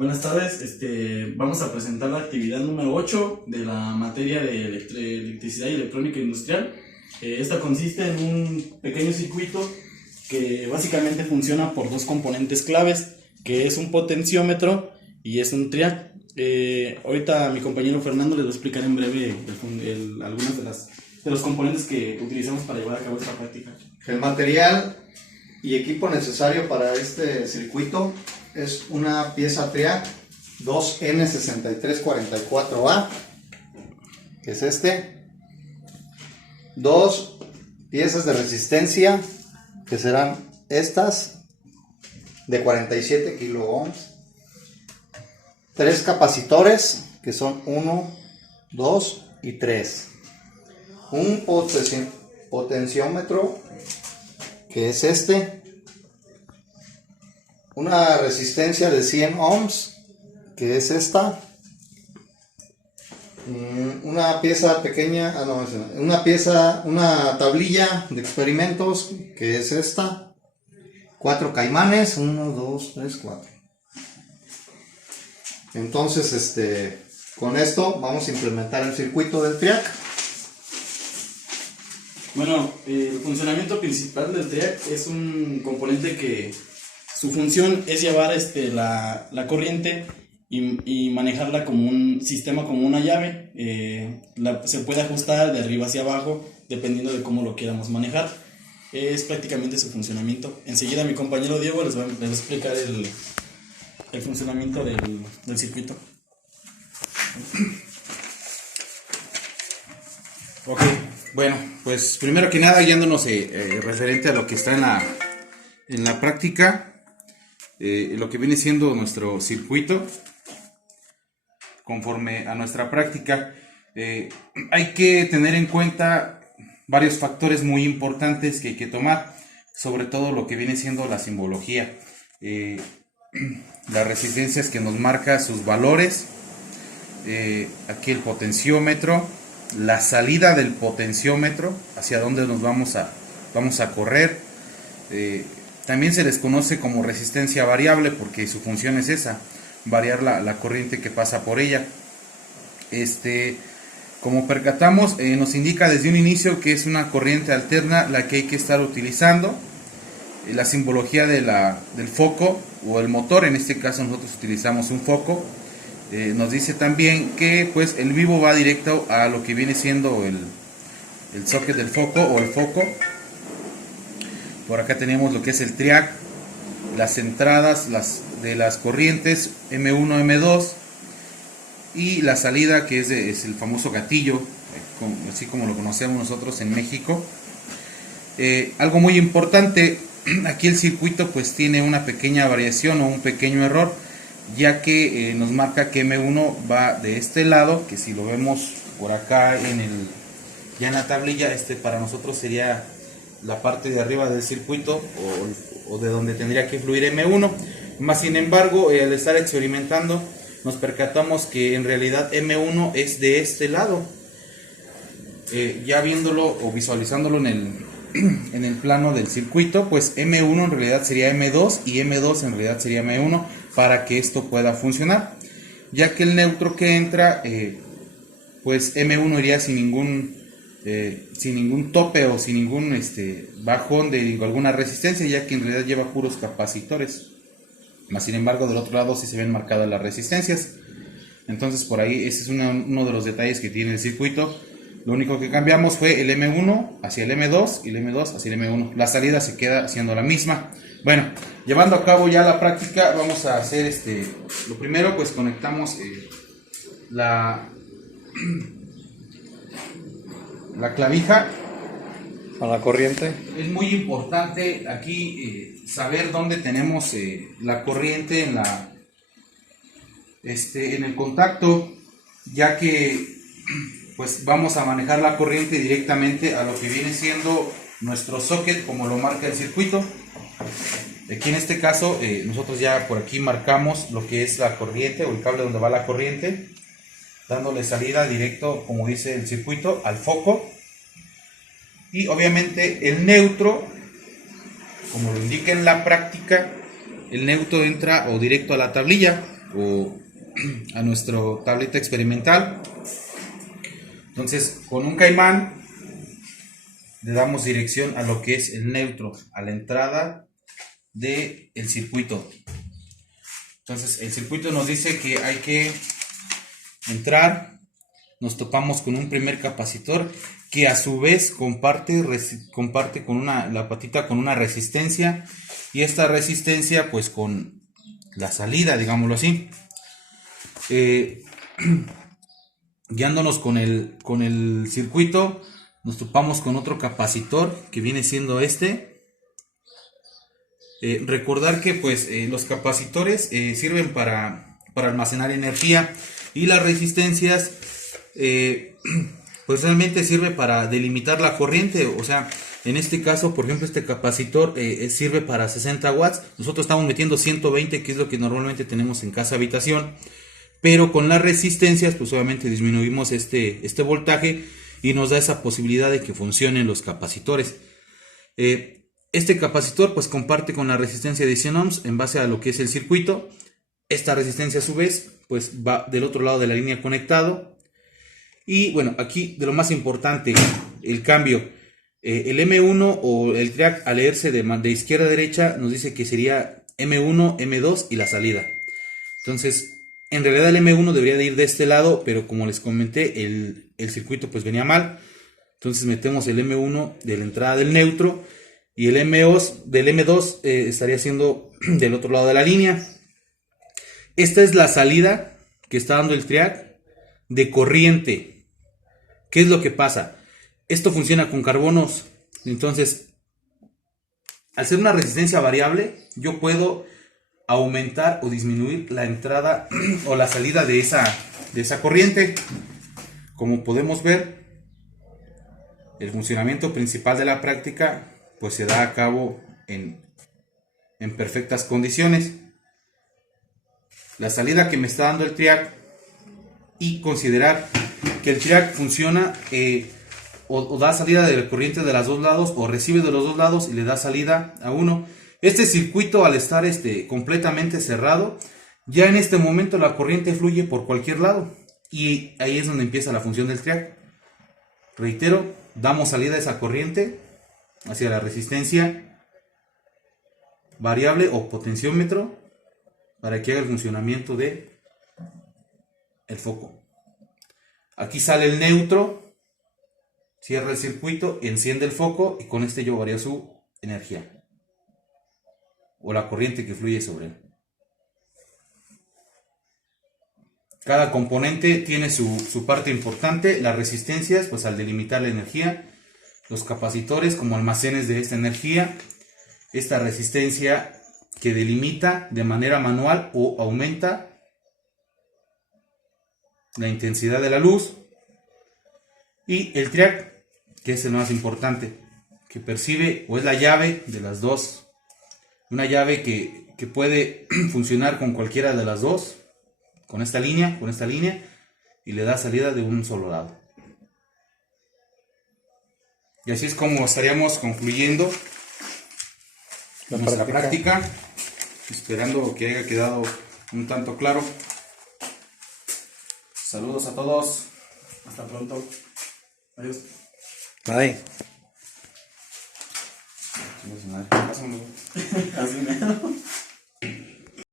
Buenas tardes, vamos a presentar la actividad número 8 de la materia de electricidad y electrónica industrial. Esta consiste en un pequeño circuito que básicamente funciona por dos componentes claves, que es un potenciómetro y es un triac. Ahorita mi compañero Fernando les va a explicar en breve algunos de los componentes que utilizamos para llevar a cabo esta práctica. El material y equipo necesario para este circuito es una pieza triac 2N6344A, que es dos piezas de resistencia, que serán estas, de 47 kiloohms, tres capacitores, que son 1, 2 y 3, un potenciómetro, que es una resistencia de 100 ohms, que es esta, una pieza pequeña, una tablilla de experimentos, que es esta, 4 caimanes, 1, 2, 3, 4. Entonces, con esto vamos a implementar el circuito del triac. Bueno, el funcionamiento principal del triac es un componente que su función es llevar la corriente y manejarla como un sistema, como una llave. Se puede ajustar de arriba hacia abajo dependiendo de cómo lo queramos manejar. Es prácticamente su funcionamiento. Enseguida mi compañero Diego les va a explicar el funcionamiento del circuito. Ok, bueno, pues primero que nada, guiándonos referente a lo que está en la práctica, lo que viene siendo nuestro circuito, conforme a nuestra práctica, hay que tener en cuenta varios factores muy importantes que hay que tomar, sobre todo lo que viene siendo la simbología, las resistencias que nos marca sus valores, aquí el potenciómetro, la salida del potenciómetro, hacia dónde nos vamos a correr. También se les conoce como resistencia variable porque su función es esa, variar la corriente que pasa por ella. Como percatamos, nos indica desde un inicio que es una corriente alterna la que hay que estar utilizando. La simbología del foco o el motor, en este caso nosotros utilizamos un foco. Nos dice también que pues el vivo va directo a lo que viene siendo el socket del foco o el foco. Por acá tenemos lo que es el triac, las entradas de las corrientes M1, M2 y la salida que es el famoso gatillo, así como lo conocemos nosotros en México. Algo muy importante, aquí el circuito pues tiene una pequeña variación o un pequeño error, ya que nos marca que M1 va de este lado, que si lo vemos por acá ya en la tablilla, para nosotros sería la parte de arriba del circuito o de donde tendría que fluir M1. Más sin embargo, al estar experimentando nos percatamos que en realidad M1 es de este lado. Ya viéndolo o visualizándolo en el plano del circuito, pues M1 en realidad sería M2 y M2 en realidad sería M1 para que esto pueda funcionar, ya que el neutro que entra, pues M1 iría sin ningún tope o sin ningún bajón de alguna resistencia, ya que en realidad lleva puros capacitores. Más sin embargo, del otro lado sí se ven marcadas las resistencias. Entonces por ahí ese es uno de los detalles que tiene el circuito. Lo único que cambiamos fue el M1 hacia el M2 y el M2 hacia el M1. La salida se queda siendo la misma. Bueno, llevando a cabo ya la práctica, vamos a hacer lo primero, pues conectamos la clavija A la corriente. Es muy importante aquí saber dónde tenemos la corriente en el contacto, ya que pues vamos a manejar la corriente directamente a lo que viene siendo nuestro socket, como lo marca el circuito. Aquí en este caso nosotros ya por aquí marcamos lo que es la corriente o el cable donde va la corriente, dándole salida directo, como dice el circuito, al foco. Y obviamente el neutro, como lo indica en la práctica, el neutro entra o directo a la tablilla. o a nuestro tableta experimental. Entonces, con un caimán le damos dirección a lo que es el neutro, a la entrada del circuito. Entonces, el circuito nos dice que hay que entrar. Nos topamos con un primer capacitor que a su vez comparte con la patita con una resistencia, y esta resistencia pues con la salida, digámoslo así. Guiándonos con el circuito, nos topamos con otro capacitor que viene siendo este. Recordar que pues los capacitores sirven para almacenar energía, y las resistencias pues realmente sirve para delimitar la corriente. O sea, en este caso, por ejemplo, este capacitor sirve para 60 watts. Nosotros estamos metiendo 120, que es lo que normalmente tenemos en casa habitación. Pero con las resistencias, pues obviamente disminuimos este voltaje y nos da esa posibilidad de que funcionen los capacitores. Este capacitor pues comparte con la resistencia de 100 ohms en base a lo que es el circuito. Esta resistencia a su vez pues va del otro lado de la línea conectado. Y bueno, aquí de lo más importante, el cambio. El M1 o el triac, al leerse de izquierda a derecha, nos dice que sería M1, M2 y la salida. Entonces, en realidad el M1 debería de ir de este lado, pero como les comenté, el circuito pues venía mal. Entonces metemos el M1 de la entrada del neutro, y el M2 estaría siendo del otro lado de la línea. Esta es la salida que está dando el triac de corriente. ¿Qué es lo que pasa? Esto funciona con carbonos. Entonces, al ser una resistencia variable, yo puedo aumentar o disminuir la entrada o la salida de esa corriente. Como podemos ver, el funcionamiento principal de la práctica pues se da a cabo en perfectas condiciones. La salida que me está dando el triac, y considerar que el triac funciona o da salida de la corriente de los dos lados, o recibe de los dos lados y le da salida a uno. Este circuito, al estar completamente cerrado, ya en este momento la corriente fluye por cualquier lado, y ahí es donde empieza la función del triac. Reitero, damos salida a esa corriente hacia la resistencia variable o potenciómetro para que haga el funcionamiento de el foco. Aquí sale el neutro, cierra el circuito, enciende el foco, y con este llevaría su energía o la corriente que fluye sobre él. Cada componente tiene su parte importante. Las resistencias, pues al delimitar la energía; los capacitores como almacenes de esta energía; esta resistencia que delimita de manera manual o aumenta la intensidad de la luz; y el triac, que es el más importante, que percibe o es la llave de las dos. Una llave que puede funcionar con cualquiera de las dos, con esta línea, y le da salida de un solo lado. Y así es como estaríamos concluyendo nuestra práctica, esperando que haya quedado un tanto claro. Saludos a todos. Hasta pronto. Adiós. Bye. Pásamelo. Así me